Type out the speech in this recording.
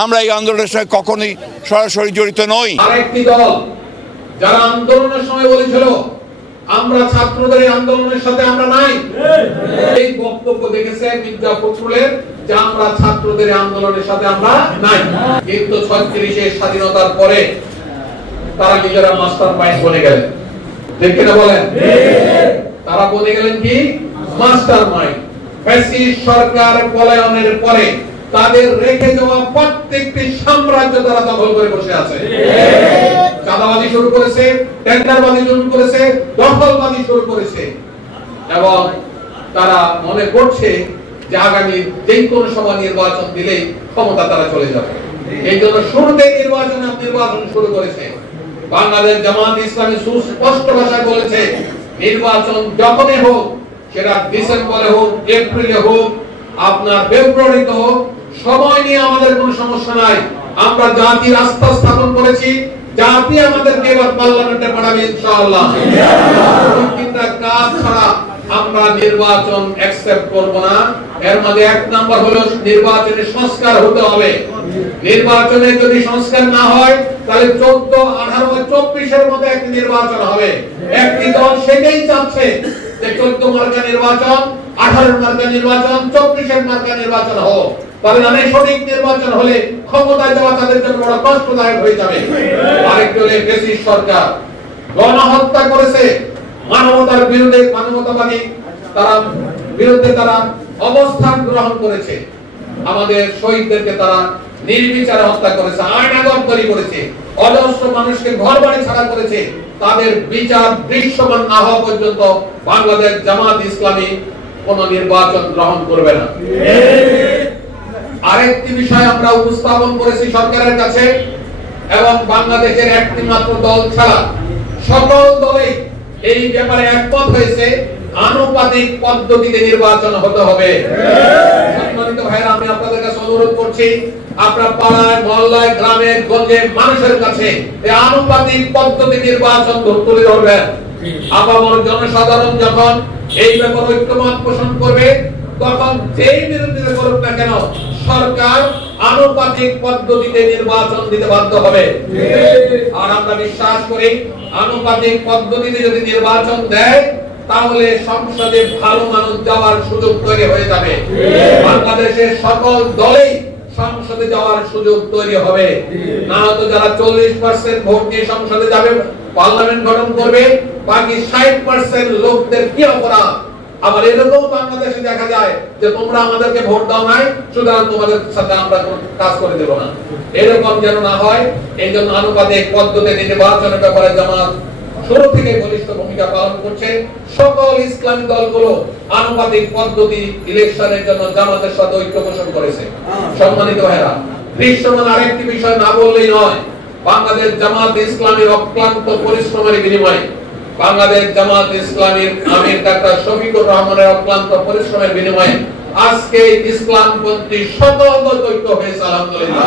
আমরা এই আন্দোলনের সঙ্গে কখনোই সরাসরি জড়িত নই। আরেকটি দল যারা আন্দোলনের সময় বলেছিল আমরা ছাত্রদের আন্দোলনের সাথে আমরা নাই, এই বক্তব্য দেখেছে মির্জা ফখরুলের যে আমরা ছাত্রদের আন্দোলনের সাথে আমরা নাই। কিন্তু 36 স্বাধীনতার পরে তারা নিজেরা মাস্টার মাইন্ড বনে গেলেন, ঠিক কিনা বলেন? তারা বনে গেলেন কি মাস্টার মাইন্ড। ফ্যাসিস্ট সরকার পলায়নের পরে তাদের রেখে যাওয়া প্রত্যেকটি সাম্রাজ্য তারা দখল করে বসে আছে। চাঁদাবাজি শুরু করেছে, টেন্ডারবাজি শুরু করেছে, দখলবাজি শুরু করেছে এবং তারা মনে করছে যে আগামী যে কোনো সময় নির্বাচন দিলেই ক্ষমতা তারা চলে যাবে। এই জন্য শুরুতে নির্বাচন শুরু করেছে। বাংলাদেশ জামাত ইসলামী সুস্পষ্ট ভাষায় বলেছে নির্বাচন যখনই হোক, সেটা ডিসেম্বরে হোক, এপ্রিলে হোক, আপনার ফেব্রুয়ারিতে হোক, সময় নিয়ে আমাদের কোনো সমস্যা নাই। আমরা জাতির আস্থা স্থাপন করেছি, জাতি আমাদেরকে এবার পার্লামেন্টে পাঠাবে ইনশাআল্লাহ। তিনটা কাজ ছাড়া আমরা নির্বাচন অ্যাকসেপ্ট করব না। এর মধ্যে এক নাম্বার হলো নির্বাচনের সংস্কার হতে হবে। নির্বাচনে যদি সংস্কার না হয় তাহলে 14, 18, 24 মধ্যে একটি নির্বাচন হবে। একটি দল সেটাই চাচ্ছে যে 14 মার্কা নির্বাচন, 18 মার্কা নির্বাচন, 24 মার্কা নির্বাচন হোক। তবে না সঠিক নির্বাচন হলে ক্ষমতায় যাওয়া তাদের জন্য বড় কষ্টদায়ক হয়ে যাবে। আরেকটি হলো ফ্যাসিস্ট সরকার গণহত্যা করেছে, মানবতার বিরুদ্ধে, মানবতাবাদী তারা বিরুদ্ধে তারা অবস্থান গ্রহণ করেছে। আমাদের শহীদদেরকে তারা নির্বিচারে হত্যা করেছে, আয়নাগর তৈরি করেছে, অজস্র মানুষকে ঘরবাড়ি ছাড়া করেছে। তাদের বিচার দৃশ্যমান না হওয়া পর্যন্ত বাংলাদেশ জামাত ইসলামী কোন নির্বাচন গ্রহণ করবে না। আরেকটি বিষয় আমরা উপস্থাপন করেছি সরকারের কাছে এবং বাংলাদেশের একটি মাত্র দল ছাড়া সকল দলই এই ব্যাপারে একমত হয়েছে, আনুপাতিক পদ্ধতিতে নির্বাচন হতে হবে। সম্মানিত ভাইরা, আমি আপনাদের কাছে অনুরোধ করছি আপনার পাড়ায়, মহল্লায়, গ্রামে, গঞ্জে মানুষের কাছে এই আনুপাতিক পদ্ধতি নির্বাচন তুলে ধরবেন। আপামর জনসাধারণ যখন এই ব্যাপারে ঐক্যমত পোষণ করবে, তখন যেই বিরোধিতা করুক না কেন সরকার আনুপাতিক পদ্ধতিতে নির্বাচন দিতে বাধ্য হবে। আর আমরা বিশ্বাস করি আনুপাতিক পদ্ধতিতে যদি নির্বাচন দেয় তাহলে সংসদে ভালো মানুষ যাওয়ার সুযোগ তৈরি হয়ে যাবে। বাংলাদেশের সকল দলেই সংসদে যাওয়ার সুযোগ তৈরি হবে। না হয়তো যারা 40% ভোট দিয়ে সংসদে যাবে, পার্লামেন্ট গঠন করবে, বাকি 60% লোকদের কি অপরাধ? আবার এরকম বাংলাদেশে দেখা যায় যে তোমরা আমাদেরকে ভোট দাও নাই, সুতরাং তোমাদের সাথে আমরা কাজ করে দেব না। এরকম যেন না হয়, এই জন্য আনুপাতিক পদ্ধতিতে নির্বাচনের ব্যাপারে জামাত শুরু থেকে বলিষ্ঠ ভূমিকা পালন করছে। সকল ইসলামী দলগুলো আনুপাতিক পদ্ধতি ইলেকশনের জন্য জামাতের সাথে ঐক্য পোষণ করেছে। সম্মানিত ভাইরা, দৃশ্যমান আরেকটি বিষয় না বললেই নয়। বাংলাদেশ জামাত ইসলামীর অক্লান্ত পরিশ্রমের বিনিময়ে, বাংলাদেশ জামাত ইসলামীর আমির ডাক্তার শফিকুর রহমানের অক্লান্ত পরিশ্রমের বিনিময়ে আজকে ইসলামপন্থী সকল দল ঐক্য হয়েছে আলহামদুলিল্লাহ।